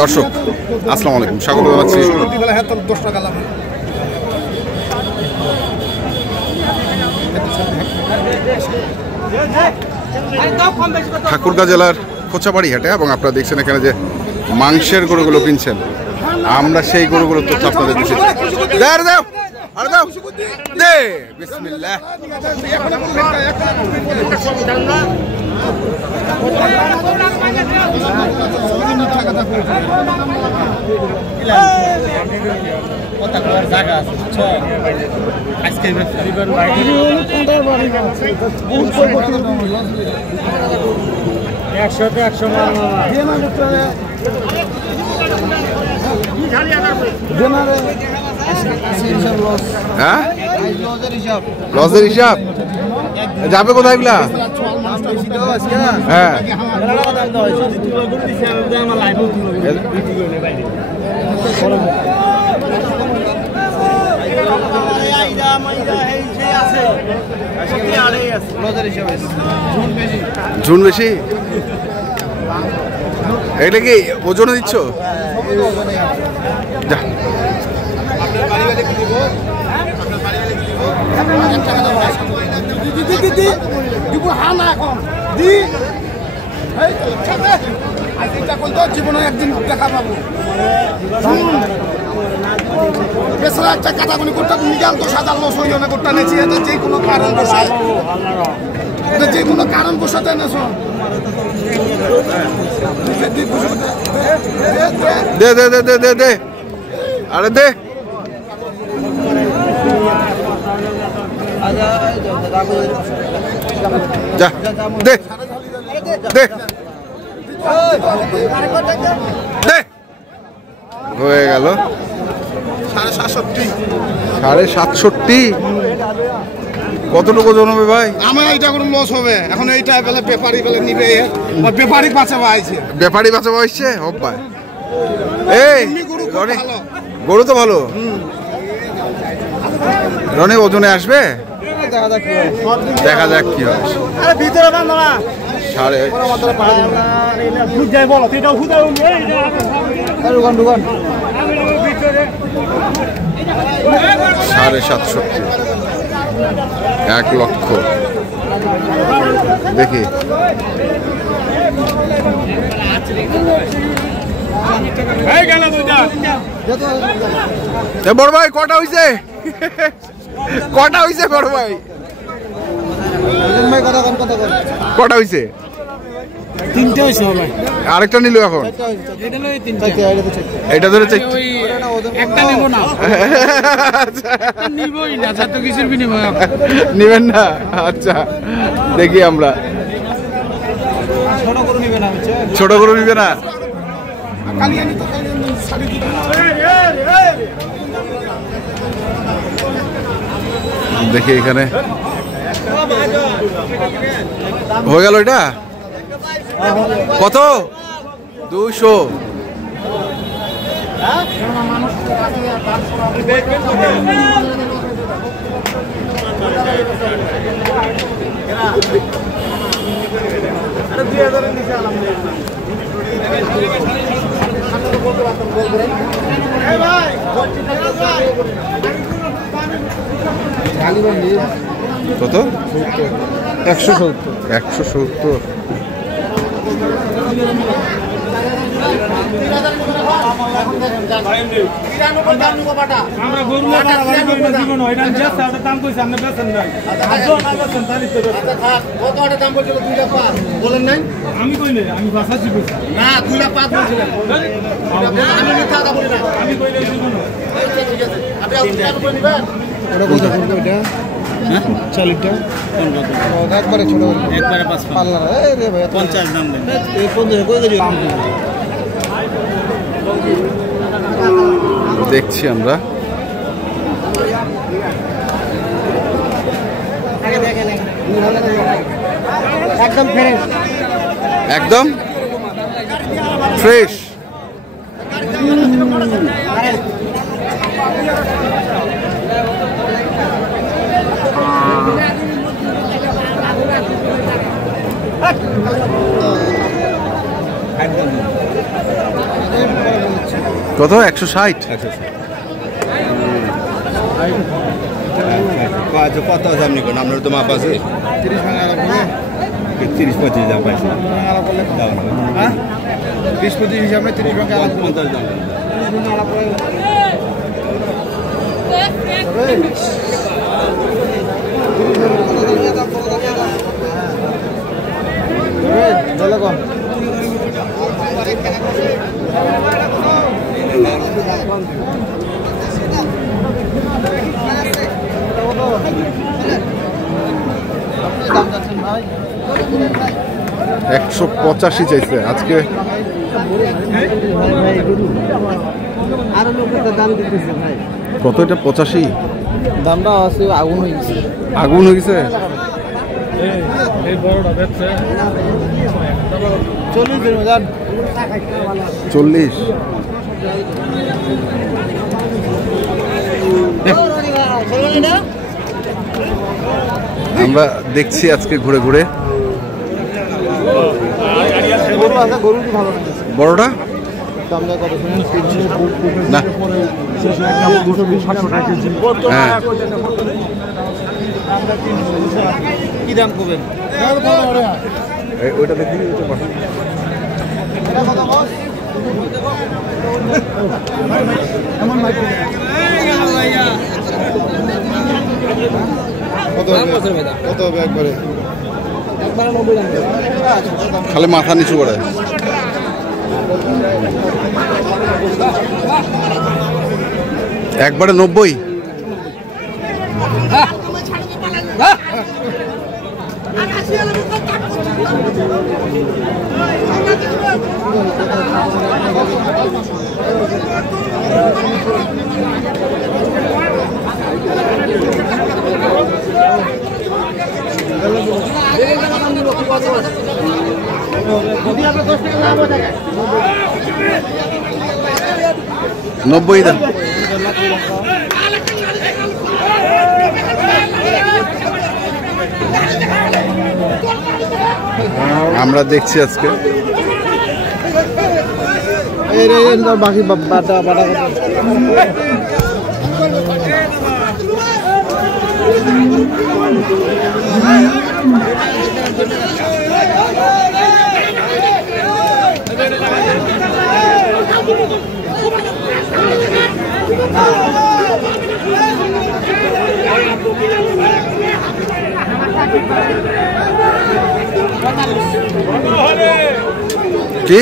দর্শক আসসালামু আলাইকুম, স্বাগত জানাচ্ছি ঠাকুরগাঁ জেলার কোচাবাড়ি হাটে। এবং আপনারা দেখছেন এখানে যে মাংসের গরুগুলো কিনছেন, আমরা সেই গরুগুলো তো আপনাদের দিচ্ছি। বিসমিল্লাহ। হ্যাঁ, লসের হিসাব যাবে কোথায় এগুলা? হ্যাঁ, ঝুন বেশি। এটা কি ওজনে দিচ্ছ? জীবনে একদিন দেখা পাবো। একটা কাটাগুনি করতে নিজান্ত সাদা লস হইল না করতে নেছি। যে কোনো কারণ বসায়, যে কোনো কারণ বসাতে নেছ। দে দে দে দে দে দে, আরে দে। যা দে দে দে, হয়ে গেল 67.5। কতটুকু ওজন হবে ভাই? আমার এইটা কোনো লস হবে এখন। এইটা বেলা ব্যাপারী বেলা নিবে, ব্যাপারী বাঁচাবা আইছে, ব্যাপারী বাঁচাবা আসছে। হব ভাই, এই গরু তো ভালো। রনি ওজনে আসবে, দেখা যাক কি হয়। সাড়ে 67, 1 লক্ষ। দেখি বড় ভাই কটা হইছে? কটা হইছে বড় ভাই? কটা হইছে? 3টে হইছে ভাই। আরেকটা নিল এখন? এটা ধরে একটা নিব না, নিবই না, যত কিছুর বিনিময় নিবেন না। আচ্ছা দেখি আমরা। ছোট গরু নিবে না? দেখি এখানে হয়ে গেল। এটা কত? 200। কত? 170। আমরা গরু জীবন দাম কইছি আমরা বেতন নাই। কত দাম বলছিল? 2 লাখ 5 বলেন নাই? আমি কইলে আমি 85 কইছি না, 2 লাখ 5 বলছিলেন। আমি মিথ্যা কথা বলি না, আমি কইলে জীবন। ঠিক আছে, আপনি 2 লাখ করে নেবেন। ওটা কত পড়বে এটা? হ্যাঁ 40টা কোন কত? একবারে ছোট, একবারে 5 পাল্লা। এই রে ভাই 50 দাম দেন। এই 50 কই গেল? দেখছি আমরা। একদম ফ্রেশ, একদম ফ্রেশ। একদম কত 160? কত আপনি কোন আপনার তো মাপ আছে 30-35 দাম পাইছে 20-25 হিসাবে 30 টাকা 50 দাম ভাই 185 চাইছে আজকে। আরো লোকের দাম দিতেছে ভাই। কত এটা 85? দামটা আছে আগুন হয়ে গেছে। আগুন হয়ে গেছে? এই বড়টা বেচছে 40 দিন যান 40। আমরা দেখছি আজকে ঘুরে ঘুরে বড়টা দামটা কত শুনেন? না হ্যাঁ কি দাম করবেন? ওইটা দেখি কত হবে একবারে? খালি মাথা নিচু করে। একবারে 90? নব্বই দাম। আমরা দেখছি আজকে বাকি বাটা বাটা কি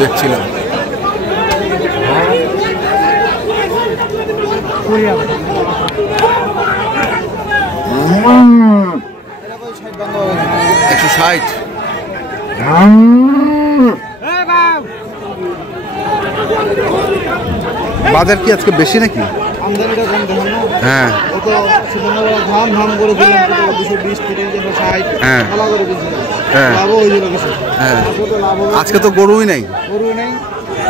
দেখছিলাম একশো 60। বাজার কি আজকে বেশি নাকি? আমদানিটা কম দেখেন না? হ্যাঁ ও তো সুন্দরবন ধাম ধাম করে দিলাম 220 30 60 হ্যাঁ। খেলা করে দিয়েছিল। হ্যাঁ। লাভও হয়েছিল কিছু। হ্যাঁ আজকে তো লাভ হবে। আজকে তো গরুই নাই। গরু নেই।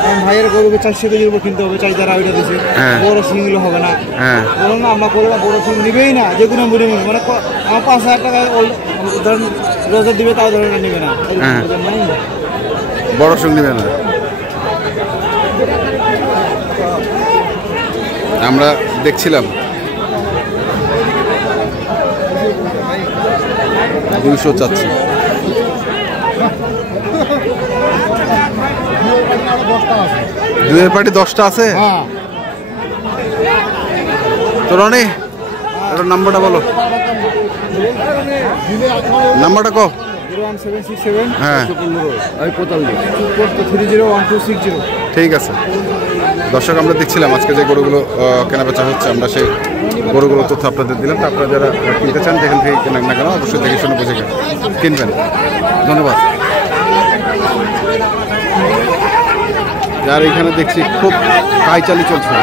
কারণ ভাইয়ের গরুকে 400 কেজির উপর কিনতে হবে, চাহিদার আইটা দিছে। হ্যাঁ। বড় সিংগুলো হবে না। হ্যাঁ বলুন না আমরা করে না, বড় সিং নিবেই না, যে কোনো মূল্যে মানে আমার 5000 টাকা ধরেন রোজগার দিবে, তাও ধরেন নিবে না। হ্যাঁ। ওদের নাই। বড় সঙ্গ নেবে না। আমরা দেখছিলাম 200 চাচ্ছি। দুয়ের পার্টি 10টা আছে। হ্যাঁ। তো রনি এটার নাম্বারটা বলো, নাম্বারটা কো। 01767 হ্যাঁ 301260। ঠিক আছে। দর্শক আমরা দেখছিলাম আজকে যে গরুগুলো কেনাবেচা হচ্ছে, আমরা সেই গরুগুলোর তথ্য আপনাদের দিলাম। তো আপনারা যারা কিনতে চান যেখান থেকে কেনেন না কেন অবশ্যই দেখে শুনে বুঝে কিনবেন। ধন্যবাদ। আর এখানে দেখছি খুব পাইচালি চলছে।